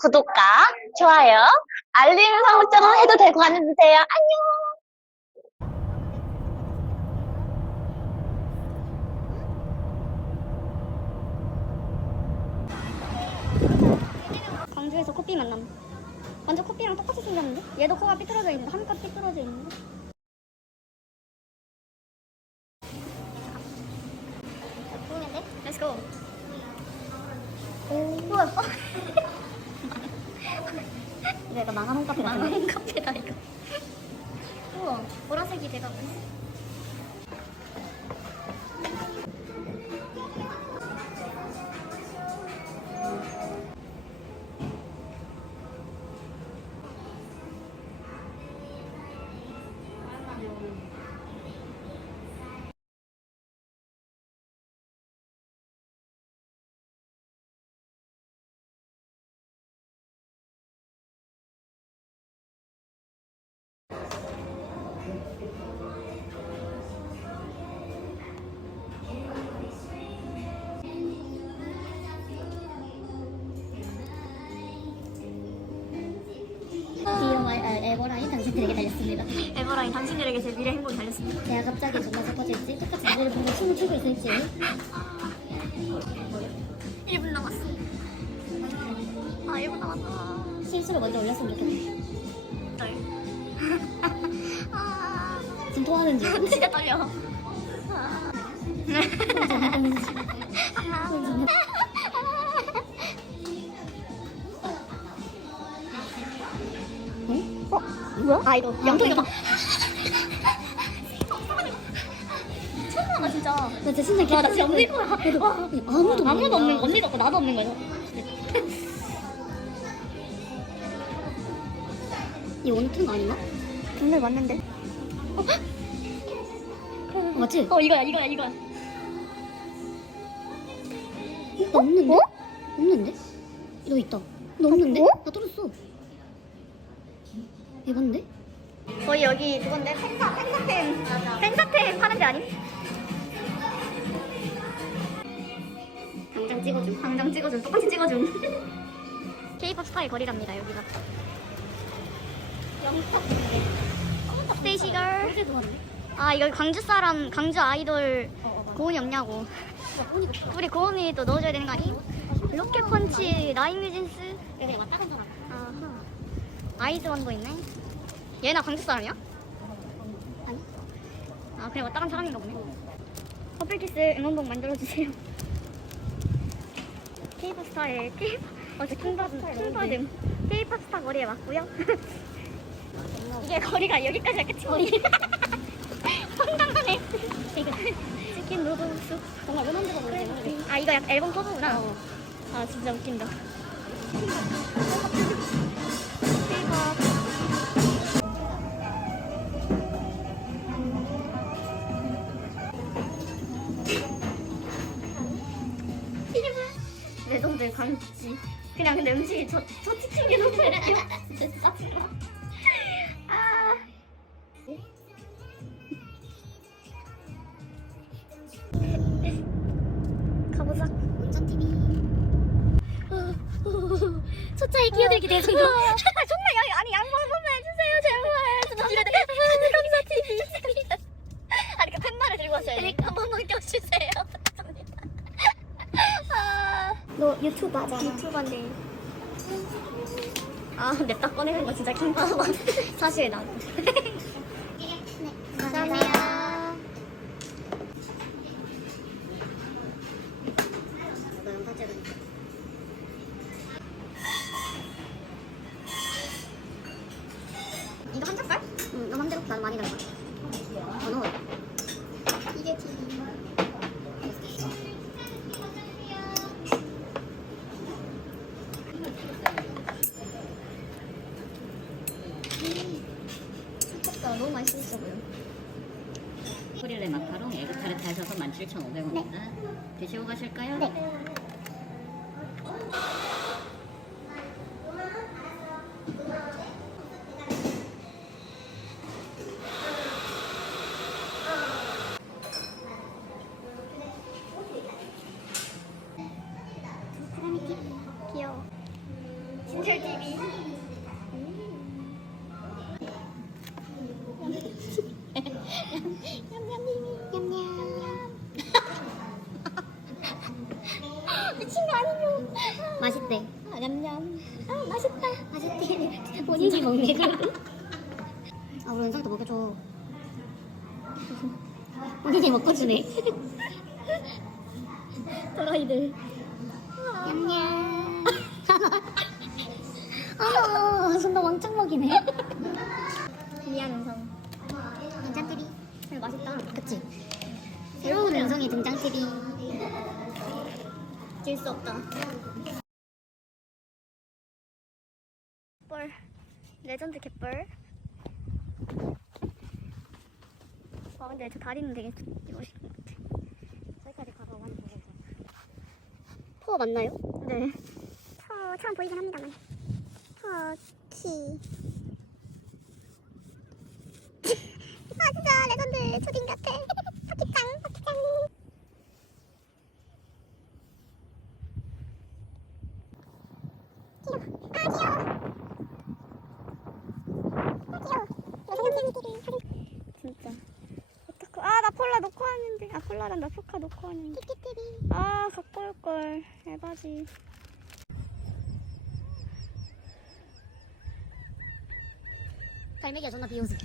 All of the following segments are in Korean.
구독과 좋아요, 알림 설정 해도 되고 하는데요. 안녕! 광주에서 코피 만남. 완전 코피랑 똑같이 생겼는데? 얘도 코가 삐뚤어져 있는데 한껏 삐뚤어져 있는데? 보이는데? Let's go. 오, 우와. 이거 약간 망한 홈카페 같은 망한 홈카페다 이거. 우와, 보라색이 돼가 당신들에게 달렸습니다. 에버라인 당신들에게 제 미래 행복이 달렸습니다. 제가 갑자기 존나 슬퍼질지 똑같이 노래를 부르고 춤을 추고 있을지 1분 남았어. 아, 1분 남았어. 실수로 먼저 올렸으면 좋겠네. 떨. 아, 지금 통화하는 중. 진짜 떨려. 어? 아 이거 영통이 막 막. 처음 나 진짜. 나 진짜 심장 와, 나 진짜 없는 거야. 와. 아무도 아무도 없는 거, 언니도 없고 나도 없는 거죠. 이 원튼 아닌가? 분명 맞는데. 어, 맞지? 어, 이거야, 이거야, 이거야. 나 없는데? 없는데? 너 있다. 너 없는데? 나 떨었어. 에반데? 저희 여기 그건데 펜사, 펜사템. 펜사템 파는 데 아님? 당장 찍어줘. 당장 찍어줌, 똑같이 찍어줌. 케이팝 스타일 거리랍니다, 여기가. 영탁 스테이시걸. 어제? 아, 이거 광주 사람, 광주 아이돌 어, 어, 맞아. 고은이 없냐고. 우리 고은이 또 넣어줘야 되는 거 아니? 로켓펀치, 라인뮤진스. 내가 내가 왔다 갔다 아하. 아이즈 원도 있네. 얘나 광주 사람이야? 아니? 아, 그래, 왔다 간 사람인가 보네. 커플키스 응원봉 만들어주세요. 케이팝 스타일, 케이팝, 어, 저 킹받음. 케이팝 스타 거리에 왔고요. 이게 거리가 여기까지가 끝이 황당하네. 이거 치킨 누드스. 정말 왜 만들어 보이지? 아, 이거 약간 앨범 커버구나. 어. 아, 진짜 웃긴다. 광지. 그냥 근데 음식이 저, 저 치킨 계속 진짜 아. 가보자. 운전팀이. 첫 차에 끼어들게 돼서 정 말 양, 아니 양보 한 번만 해주세요 제발 저 집에 감사 TV 아니 그 팻말을 들고 왔어요 그러니까 한 번만 껴주세요 감사합니다 아, 너 유튜브 하잖아 유튜버인데 아 냅다 꺼내는 거 진짜 킹받아 사실 나 감사합니다 너 영상 찍으니까 이거 한 젓갈? 응, 너 맘대로 난 많이 달라 더 넣어 이게 TV 미쳤다 너무 맛있어 보여 프릴레 마카롱 에그 타르트 하셔서 17,500원입니다. 드시고 가실까요? 네. 귀여워 진철 TV. 미친 거 아니뇨? 맛있대. 아, 냠냠. 아, 맛있다. 맛있대. 본인이 먹네. 아, 우리 은성이도 먹여줘. 본인이 먹고 주네. 도라이들. 냠냠. 어머, 손도 왕창 먹이네. 미안, 은성. 등장TV. 네, 맛있다. 그치? 새로운 은성이 등장TV. 질수 없다. 뻘. 레전드 갯벌. 와, 근데 저 다리는 되게 멋있는 것 같아. 저기까지 가서 많이 보고 포 맞나요? 네. 포 처음 보이긴 합니다만. 포 키. 진짜 레전드 초딩 같아. 파키짱 파키짱. 진짜. 어떡해. 아, 나 폴라 놓고 왔는데. 아, 폴라랑 나 포카 놓고 왔는데. 아, 갖고 올걸. 에바지. 갈매기가 존나 비웃음.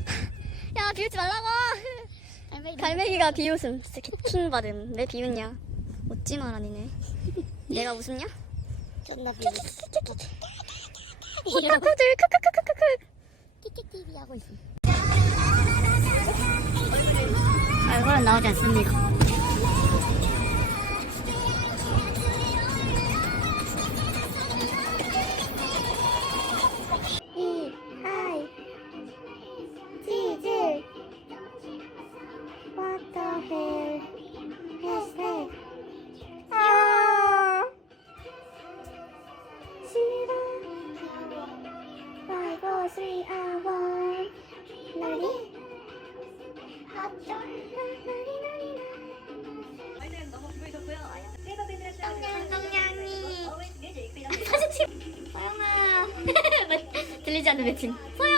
야, 비웃지 말라고! 갈매기가 비웃음. 진짜 개킹 받음. 내 비웃냐? 웃지만 아니네. 내가 웃음냐? 존나 비웃음. 이러고 크크크크크크크. 키키TV 하고 있어. 얼굴은 나오지 않습니다. 소영아. 들리지 않는 외침. 소영아.